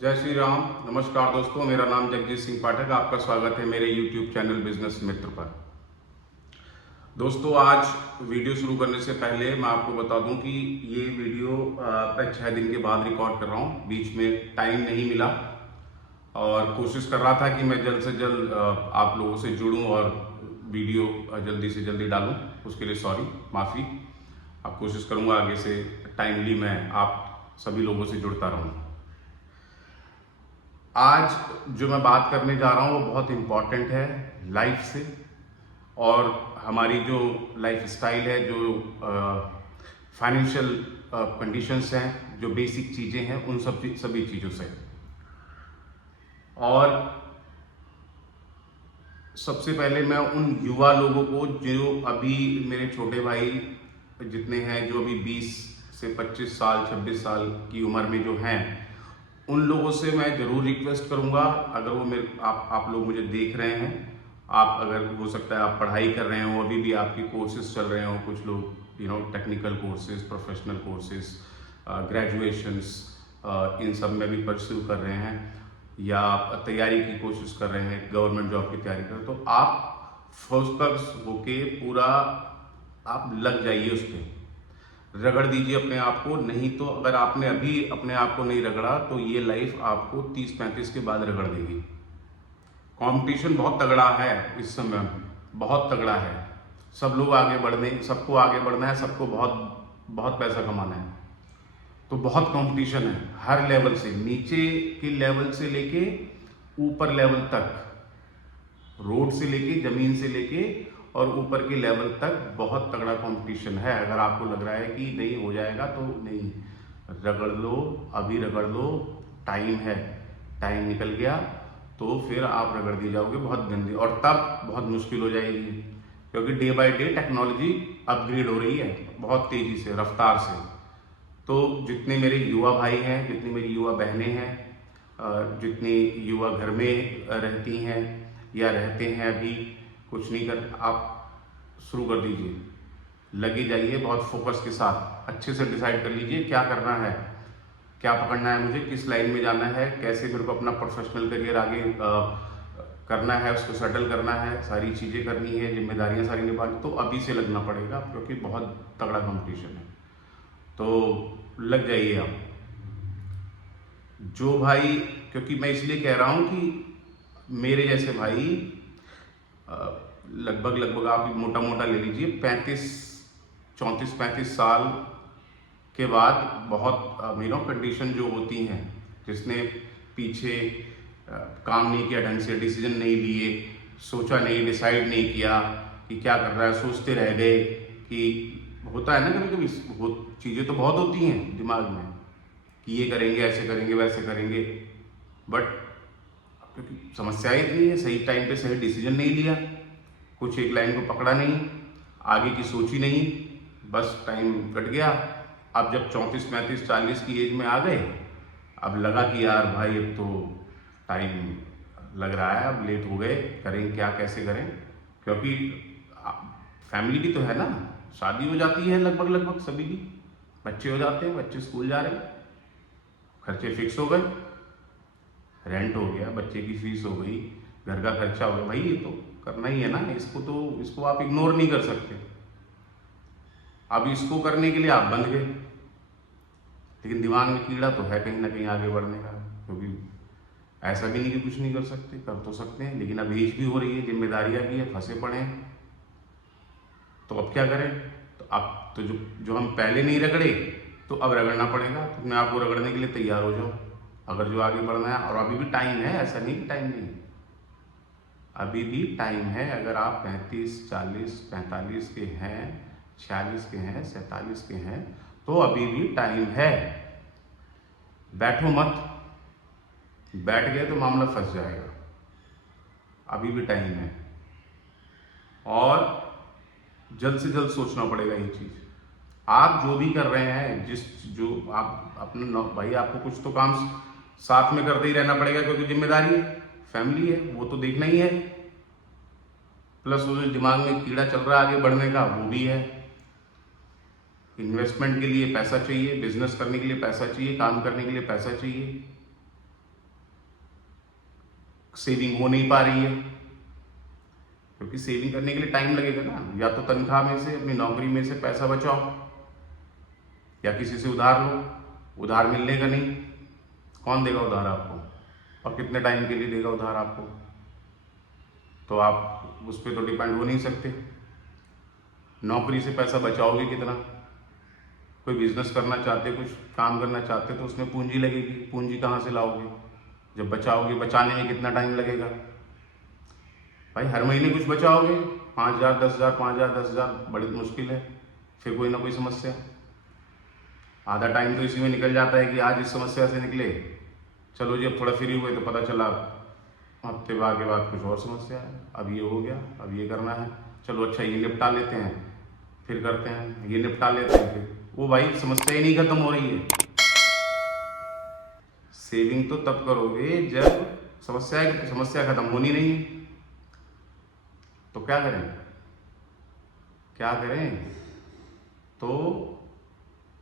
जय श्री राम। नमस्कार दोस्तों, मेरा नाम जगजीत सिंह पाठक। आपका स्वागत है मेरे YouTube चैनल बिजनेस मित्र पर। दोस्तों, आज वीडियो शुरू करने से पहले मैं आपको बता दूं कि ये वीडियो मैं 6 दिन के बाद रिकॉर्ड कर रहा हूं। बीच में टाइम नहीं मिला और कोशिश कर रहा था कि मैं जल्द से जल्द आप लोगों से जुड़ूं और वीडियो जल्दी से जल्दी डालूं। उसके लिए सॉरी, माफ़ी। अब कोशिश करूंगा आगे से टाइमली मैं आप सभी लोगों से जुड़ता रहूं। आज जो मैं बात करने जा रहा हूँ वो बहुत इम्पॉर्टेंट है लाइफ से, और हमारी जो लाइफ स्टाइल है, जो फाइनेंशियल कंडीशंस हैं, जो बेसिक चीज़ें हैं, उन सभी चीज़ों से। और सबसे पहले मैं उन युवा लोगों को, जो अभी मेरे छोटे भाई जितने हैं, जो अभी 20 से 25 साल 26 साल की उम्र में जो हैं, उन लोगों से मैं ज़रूर रिक्वेस्ट करूंगा, अगर वो मेरे आप लोग मुझे देख रहे हैं, आप अगर हो सकता है आप पढ़ाई कर रहे हो, अभी भी आपके कोर्सेज चल रहे हो, कुछ लोग technical courses, professional courses, graduations, इन सब में भी परस्यू कर रहे हैं, या आप तैयारी की कोशिश कर रहे हैं, गवर्नमेंट जॉब की तैयारी कर रहे हैं, तो आप फोकस होके पूरा आप लग जाइए उस पर, रगड़ दीजिए अपने आप को। नहीं तो अगर आपने अभी अपने आप को नहीं रगड़ा तो ये लाइफ आपको 30-35 के बाद रगड़ देगी। कंपटीशन बहुत तगड़ा है इस समय, बहुत तगड़ा है। सब लोग आगे बढ़ने, सबको आगे बढ़ना है, सबको बहुत बहुत पैसा कमाना है, तो बहुत कंपटीशन है हर लेवल से, नीचे के लेवल से लेके ऊपर लेवल तक, रोड से लेके, जमीन से लेके और ऊपर के लेवल तक बहुत तगड़ा कंपटीशन है। अगर आपको लग रहा है कि नहीं हो जाएगा तो नहीं, रगड़ लो, अभी रगड़ लो, टाइम है। टाइम निकल गया तो फिर आप रगड़ दिए जाओगे बहुत गंदी, और तब बहुत मुश्किल हो जाएगी, क्योंकि day by day technology upgrade हो रही है बहुत तेजी से, रफ्तार से। तो जितने मेरे युवा भाई हैं, जितनी मेरी युवा बहनें हैं, जितनी युवा घर में रहती हैं या रहते हैं, अभी कुछ नहीं कर, आप शुरू कर दीजिए, लगे जाइए बहुत फोकस के साथ। अच्छे से डिसाइड कर लीजिए क्या करना है, क्या पकड़ना है मुझे, किस लाइन में जाना है, कैसे मेरे को अपना प्रोफेशनल करियर आगे करना है, उसको सेटल करना है, सारी चीज़ें करनी है, जिम्मेदारियां सारी निभानी, तो अभी से लगना पड़ेगा, क्योंकि बहुत तगड़ा कंपटीशन है। तो लग जाइए आप जो भाई, क्योंकि मैं इसलिए कह रहा हूँ कि मेरे जैसे भाई लगभग आप मोटा मोटा ले लीजिए 34-35 साल के बाद बहुत कंडीशन जो होती हैं, जिसने पीछे काम नहीं किया ढंग से, डिसीजन नहीं लिए, सोचा नहीं, डिसाइड नहीं किया कि क्या कर रहा है, सोचते रह गए कि होता है ना कभी कभी, चीज़ें तो बहुत होती हैं दिमाग में कि ये करेंगे, ऐसे करेंगे, वैसे करेंगे, बट क्योंकि समस्या इतनी है, सही टाइम पे सही डिसीजन नहीं लिया, कुछ एक लाइन को पकड़ा नहीं, आगे की सोची नहीं, बस टाइम कट गया। अब जब 34-35-40 की एज में आ गए, अब लगा कि यार भाई अब तो टाइम लग रहा है, अब लेट हो गए, करें क्या, कैसे करें, क्योंकि फैमिली भी तो है ना, शादी हो जाती है लगभग सभी की, बच्चे हो जाते हैं, बच्चे स्कूल जा रहे हैं, खर्चे फिक्स हो गए, रेंट हो गया, बच्चे की फीस हो गई, घर का खर्चा हो गया, भाई ये तो करना ही है ना, इसको आप इग्नोर नहीं कर सकते। अब इसको करने के लिए आप बंध गए, लेकिन दिमाग में कीड़ा तो है कहीं ना कहीं आगे बढ़ने का, क्योंकि ऐसा भी नहीं कि कुछ नहीं कर सकते, कर तो सकते हैं, लेकिन अब एज भी हो रही है, जिम्मेदारियां भी है, फंसे पड़े हैं, तो अब क्या करें। तो अब तो जो हम पहले नहीं रगड़े, तो अब रगड़ना पड़ेगा, तो अपने आप को रगड़ने के लिए तैयार हो जाओ, अगर जो आगे बढ़ना है। और अभी भी टाइम है, ऐसा नहीं कि टाइम नहीं, अभी भी टाइम है। अगर आप 35, 40, 45 के हैं, 46 के हैं, 47 के हैं, तो अभी भी टाइम है। बैठो मत, बैठ गए तो मामला फंस जाएगा, अभी भी टाइम है, और जल्द से जल्द सोचना पड़ेगा ये चीज़। आप जो भी कर रहे हैं, जो आप अपना भाई, आपको कुछ तो काम साथ में करते ही रहना पड़ेगा, क्योंकि जिम्मेदारी है, फैमिली है, वो तो देखना ही है, प्लस वो जो दिमाग में कीड़ा चल रहा है आगे बढ़ने का, वो भी है। इन्वेस्टमेंट के लिए पैसा चाहिए, बिजनेस करने के लिए पैसा चाहिए, काम करने के लिए पैसा चाहिए, सेविंग हो नहीं पा रही है, क्योंकि सेविंग करने के लिए टाइम लगेगा ना। या तो तनख्वाह में से, अपनी नौकरी में से पैसा बचाओ, या किसी से उधार लो। उधार मिलने का नहीं, कौन देगा उधार आपको, और कितने टाइम के लिए देगा उधार आपको, तो आप उस पर तो डिपेंड हो नहीं सकते। नौकरी से पैसा बचाओगे कितना? कोई बिजनेस करना चाहते, कुछ काम करना चाहते, तो उसमें पूंजी लगेगी। पूंजी कहाँ से लाओगे? जब बचाओगे, बचाने में कितना टाइम लगेगा भाई? हर महीने कुछ बचाओगे, 5,000, 10,000, 5,000, 10,000, बड़ी मुश्किल है। फिर कोई ना कोई समस्या, आधा टाइम तो इसी में निकल जाता है कि आज इस समस्या से निकले, चलो जी अब थोड़ा फ्री हुए तो पता चला हफ्ते बाद के बाद कुछ और समस्या है, अब ये हो गया, अब ये करना है, चलो अच्छा ये निपटा लेते हैं, फिर करते हैं, ये निपटा लेते हैं, फिर वो भाई समस्या ही नहीं खत्म हो रही है। सेविंग तो तब करोगे जब समस्या खत्म होनी नहीं है, तो क्या करें? तो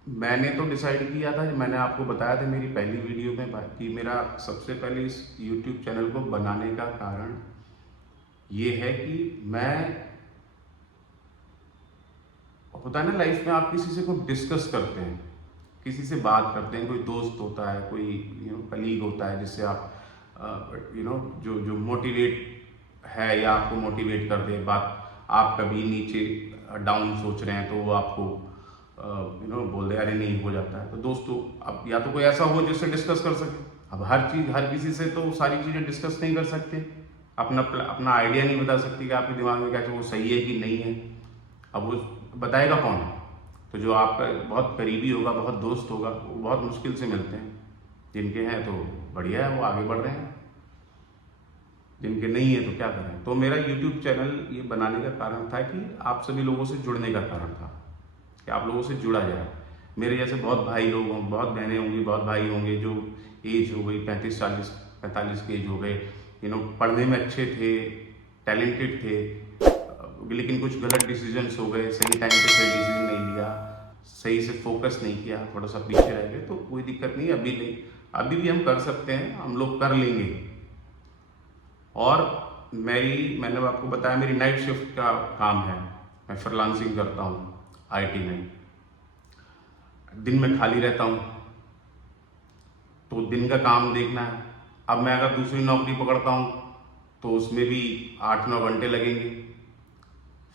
मैंने तो डिसाइड किया था, मैंने आपको बताया था मेरी पहली वीडियो में कि मेरा सबसे पहले इस YouTube चैनल को बनाने का कारण ये है कि मैं, होता है ना लाइफ में, आप किसी से कुछ डिस्कस करते हैं, किसी से बात करते हैं, कोई दोस्त होता है, कोई कलीग होता है जिससे आप जो मोटिवेट है या आपको मोटिवेट कर दे। बात आप कभी नीचे डाउन सोच रहे हैं तो वो आपको बोल दे, अरे नहीं, हो जाता है। तो दोस्तों, अब या तो कोई ऐसा हो जिससे डिस्कस कर सके। अब हर किसी से तो सारी चीज़ें डिस्कस नहीं कर सकते, अपना आइडिया नहीं बता सकती कि आपके दिमाग में क्या वो सही है कि नहीं है। अब वो बताएगा कौन? तो जो आपका बहुत करीबी होगा, बहुत दोस्त होगा, वो बहुत मुश्किल से मिलते हैं। जिनके हैं तो बढ़िया है, वो आगे बढ़ रहे हैं, जिनके नहीं है तो क्या करें। तो मेरा YouTube चैनल ये बनाने का कारण था कि आप सभी लोगों से जुड़ने का कारण था, कि आप लोगों से जुड़ा जाए। मेरे जैसे बहुत भाई लोग हों, बहुत बहनें होंगी, बहुत भाई होंगे जो एज हो गई 35, 40, 45 की एज हो गए, पढ़ने में अच्छे थे, टैलेंटेड थे, लेकिन कुछ गलत डिसीजंस हो गए, सही टाइम पे सही डिसीजन नहीं लिया, सही से फोकस नहीं किया, थोड़ा सा पीछे रह गए। तो कोई दिक्कत नहीं, अभी भी हम कर सकते हैं, हम लोग कर लेंगे। और मैंने आपको बताया मेरी नाइट शिफ्ट का काम है, मैं फ्रीलांसिंग करता हूँ IT में। दिन में खाली रहता हूँ तो दिन का काम देखना है। अब मैं अगर दूसरी नौकरी पकड़ता हूँ तो उसमें भी 8-9 घंटे लगेंगे,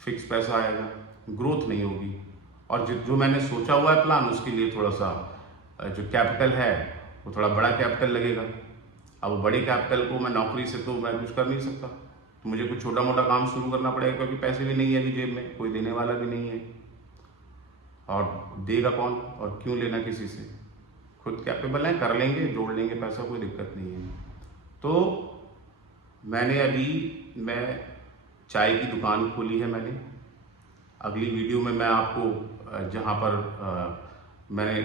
फिक्स पैसा आएगा, ग्रोथ नहीं होगी। और जो मैंने सोचा हुआ है प्लान, उसके लिए थोड़ा सा जो कैपिटल है वो थोड़ा बड़ा कैपिटल लगेगा। अब बड़े कैपिटल को मैं नौकरी से तो मैं कुछ कर नहीं सकता, तो मुझे कुछ छोटा मोटा काम शुरू करना पड़ेगा, क्योंकि पैसे भी नहीं है अभी जेब में, कोई देने वाला भी नहीं है, और देगा कौन, और क्यों लेना किसी से। खुद कैपेबल हैं, कर लेंगे, जोड़ लेंगे पैसा, कोई दिक्कत नहीं है। तो मैं चाय की दुकान खोली है मैंने। अगली वीडियो में मैं आपको जहाँ पर मैंने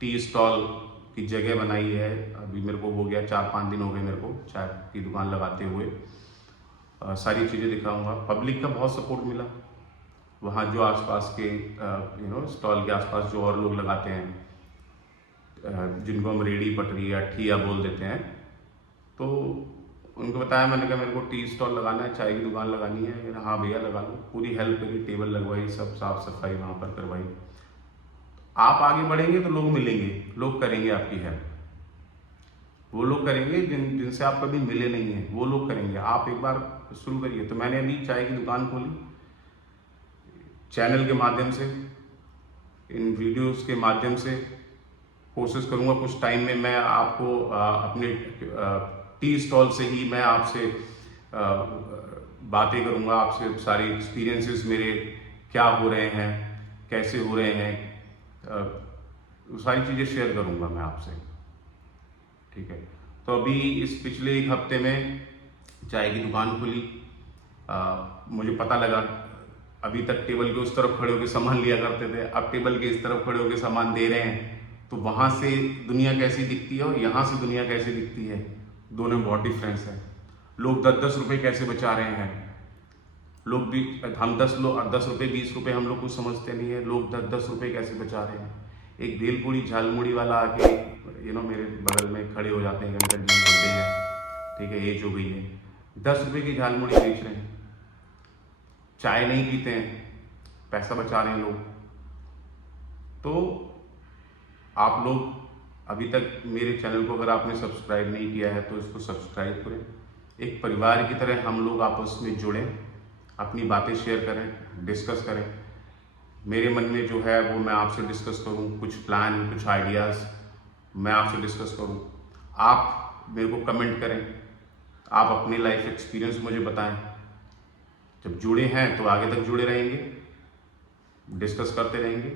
टी स्टॉल की जगह बनाई है, अभी मेरे को हो गया 4-5 दिन हो गए मेरे को चाय की दुकान लगाते हुए, सारी चीज़ें दिखाऊंगा। पब्लिक का बहुत सपोर्ट मिला वहाँ, जो आसपास के स्टॉल के आसपास जो और लोग लगाते हैं, जिनको हम रेडी पटरी या ठिया बोल देते हैं, तो उनको बताया, मैंने कहा मेरे को टी स्टॉल लगाना है, चाय की दुकान लगानी है। हाँ भैया लगा लो, पूरी हेल्प करी, टेबल लगवाई, सब साफ सफाई वहाँ पर करवाई। आप आगे बढ़ेंगे तो लोग मिलेंगे, लोग करेंगे आपकी हेल्प, वो लोग करेंगे जिनसे आप कभी मिले नहीं हैं, वो लोग करेंगे। आप एक बार शुरू करिए। तो मैंने अभी चाय की दुकान खोली, चैनल के माध्यम से, इन वीडियोस के माध्यम से कोशिश करूँगा कुछ टाइम में मैं आपको अपने टी स्टॉल से ही मैं आपसे बातें करूँगा, आपसे सारे एक्सपीरियंसेस मेरे क्या हो रहे हैं, कैसे हो रहे हैं, सारी चीज़ें शेयर करूँगा मैं आपसे, ठीक है। तो अभी इस पिछले 1 हफ्ते में चाय की दुकान खुली, मुझे पता लगा, अभी तक टेबल के उस तरफ खड़े होकर सामान लिया करते थे, अब टेबल के इस तरफ खड़े होकर सामान दे रहे हैं, तो वहाँ से दुनिया कैसी दिखती है और यहाँ से दुनिया कैसी दिखती है, दोनों में बहुत डिफरेंस है। लोग 10-10 रुपये कैसे बचा रहे हैं, लोग भी, हम 10 रुपये 20 रुपये हम लोग कुछ समझते नहीं है, लोग 10-10 रुपये कैसे बचा रहे हैं। एक भेलपूरी झालमुड़ी वाला आके मेरे बगल में खड़े हो जाते हैं, घंटे बोलते हैं, ठीक है, एज हो गई है, 10 रुपये की झालमुड़ी बेच रहे हैं, चाय नहीं पीते हैं, पैसा बचा रहे हैं लोग। तो आप लोग अभी तक मेरे चैनल को अगर आपने सब्सक्राइब नहीं किया है तो इसको सब्सक्राइब करें। एक परिवार की तरह हम लोग आपस में जुड़ें, अपनी बातें शेयर करें, डिस्कस करें। मेरे मन में जो है वो मैं आपसे डिस्कस करूं, कुछ प्लान, कुछ आइडियाज़ मैं आपसे डिस्कस करूं। आप मेरे को कमेंट करें, आप अपने लाइफ एक्सपीरियंस मुझे बताएं। जब जुड़े हैं तो आगे तक जुड़े रहेंगे, डिस्कस करते रहेंगे।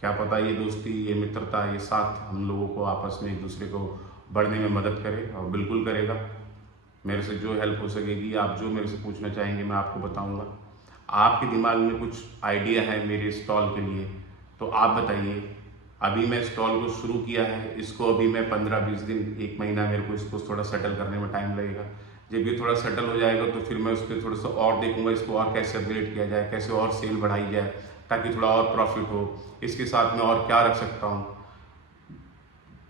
क्या पता ये दोस्ती, ये मित्रता, ये साथ हम लोगों को आपस में एक दूसरे को बढ़ने में मदद करे, और बिल्कुल करेगा। मेरे से जो हेल्प हो सकेगी, आप जो मेरे से पूछना चाहेंगे मैं आपको बताऊंगा। आपके दिमाग में कुछ आइडिया है मेरे स्टॉल के लिए तो आप बताइए। अभी मैं स्टॉल को शुरू किया है, इसको अभी मैं 15-20 दिन, 1 महीना मेरे को इसको थोड़ा सेटल करने में टाइम लगेगा। जब ये थोड़ा सेटल हो जाएगा तो फिर मैं उस पर थोड़ा सा और देखूंगा, इसको और कैसे अपग्रेड किया जाए, कैसे और सेल बढ़ाई जाए ताकि थोड़ा और प्रॉफिट हो। इसके साथ में और क्या रख सकता हूँ,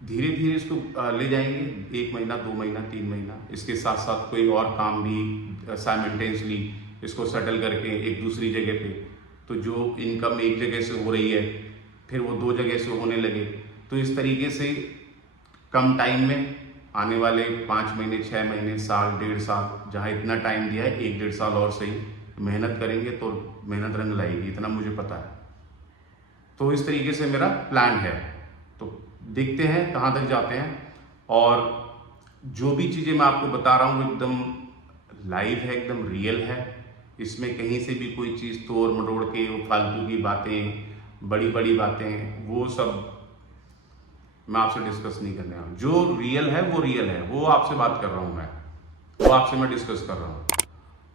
धीरे धीरे इसको ले जाएंगे। 1 महीना, 2 महीना, 3 महीना, इसके साथ साथ कोई और काम भी साइमल्टेनियसली इसको सेटल करके एक दूसरी जगह पे, तो जो इनकम एक जगह से हो रही है फिर वो 2 जगह से होने लगे। तो इस तरीके से कम टाइम में, आने वाले 5 महीने, 6 महीने, साल, 1.5 साल, जहाँ इतना टाइम दिया है 1-1.5 साल और सही मेहनत करेंगे तो मेहनत रंग लाएगी, इतना मुझे पता है। तो इस तरीके से मेरा प्लान है। तो देखते हैं कहाँ तक जाते हैं। और जो भी चीज़ें मैं आपको बता रहा हूँ एकदम लाइव है, एकदम रियल है। इसमें कहीं से भी कोई चीज़ तोड़ मरोड़ के, वो फालतू की बातें, बड़ी बड़ी बातें, वो सब मैं आपसे डिस्कस नहीं करने वाला। जो रियल है वो रियल है, वो आपसे बात कर रहा हूँ मैं, वो आपसे मैं डिस्कस कर रहा हूँ।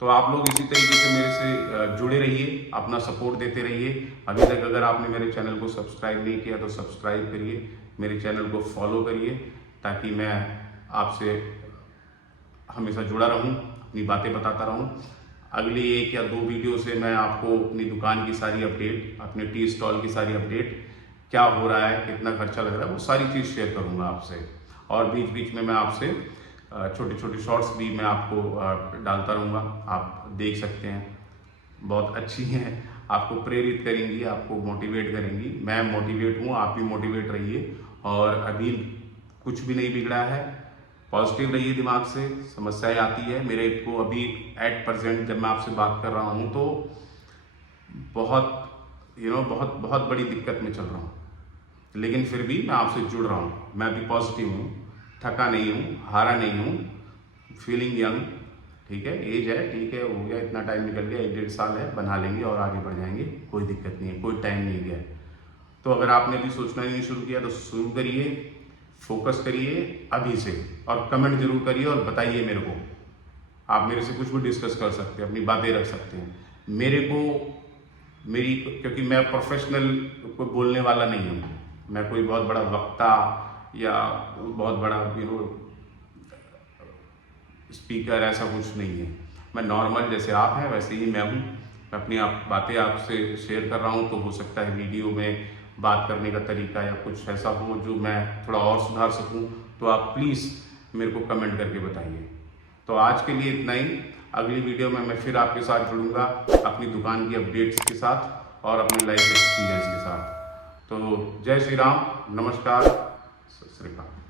तो आप लोग इसी तरीके से मेरे से जुड़े रहिए, अपना सपोर्ट देते रहिए। अभी तक अगर आपने मेरे चैनल को सब्सक्राइब नहीं किया तो सब्सक्राइब करिए, मेरे चैनल को फॉलो करिए, ताकि मैं आपसे हमेशा जुड़ा रहूं, अपनी बातें बताता रहूं। अगली 1 या 2 वीडियो से मैं आपको अपनी दुकान की सारी अपडेट, अपने टी स्टॉल की सारी अपडेट, क्या हो रहा है, कितना खर्चा लग रहा है, वो सारी चीज़ शेयर करूंगा आपसे। और बीच बीच में मैं आपसे छोटे छोटे शॉर्ट्स भी मैं आपको डालता रहूँगा, आप देख सकते हैं। बहुत अच्छी हैं, आपको प्रेरित करेंगी, आपको मोटिवेट करेंगी। मैं मोटिवेट हूँ, आप भी मोटिवेट रहिए। और अभी कुछ भी नहीं बिगड़ा है, पॉजिटिव रहिए दिमाग से। समस्याएं आती है मेरे को अभी एट प्रेजेंट, जब मैं आपसे बात कर रहा हूँ तो बहुत बहुत बहुत बड़ी दिक्कत में चल रहा हूँ, लेकिन फिर भी मैं आपसे जुड़ रहा हूँ। मैं अभी पॉजिटिव हूँ, थका नहीं हूँ, हारा नहीं हूँ, फीलिंग यंग। ठीक है, एज है, ठीक है, हो गया, इतना टाइम निकल गया, 1-1.5 साल है, बना लेंगे और आगे बढ़ जाएंगे, कोई दिक्कत नहीं है, कोई टाइम नहीं गया है। तो अगर आपने भी सोचना नहीं शुरू किया तो शुरू करिए, फोकस करिए अभी से, और कमेंट जरूर करिए और बताइए मेरे को। आप मेरे से कुछ भी डिस्कस कर सकते हैं, अपनी बातें रख सकते हैं मेरे को। क्योंकि मैं प्रोफेशनल कोई बोलने वाला नहीं हूँ, मैं कोई बहुत बड़ा वक्ता या बहुत बड़ा स्पीकर, ऐसा कुछ नहीं है। मैं नॉर्मल, जैसे आप हैं वैसे ही मैं हूँ। मैं अपनी बातें आपसे शेयर कर रहा हूँ, तो हो सकता है वीडियो में बात करने का तरीका या कुछ ऐसा हो जो मैं थोड़ा और सुधार सकूँ, तो आप प्लीज़ मेरे को कमेंट करके बताइए। तो आज के लिए इतना ही। अगली वीडियो में मैं फिर आपके साथ जुड़ूंगा, अपनी दुकान की अपडेट्स के साथ और अपनी लाइफ एक्सपीरियंस के साथ। तो जय श्री राम, नमस्कार, सत श्री अकाल।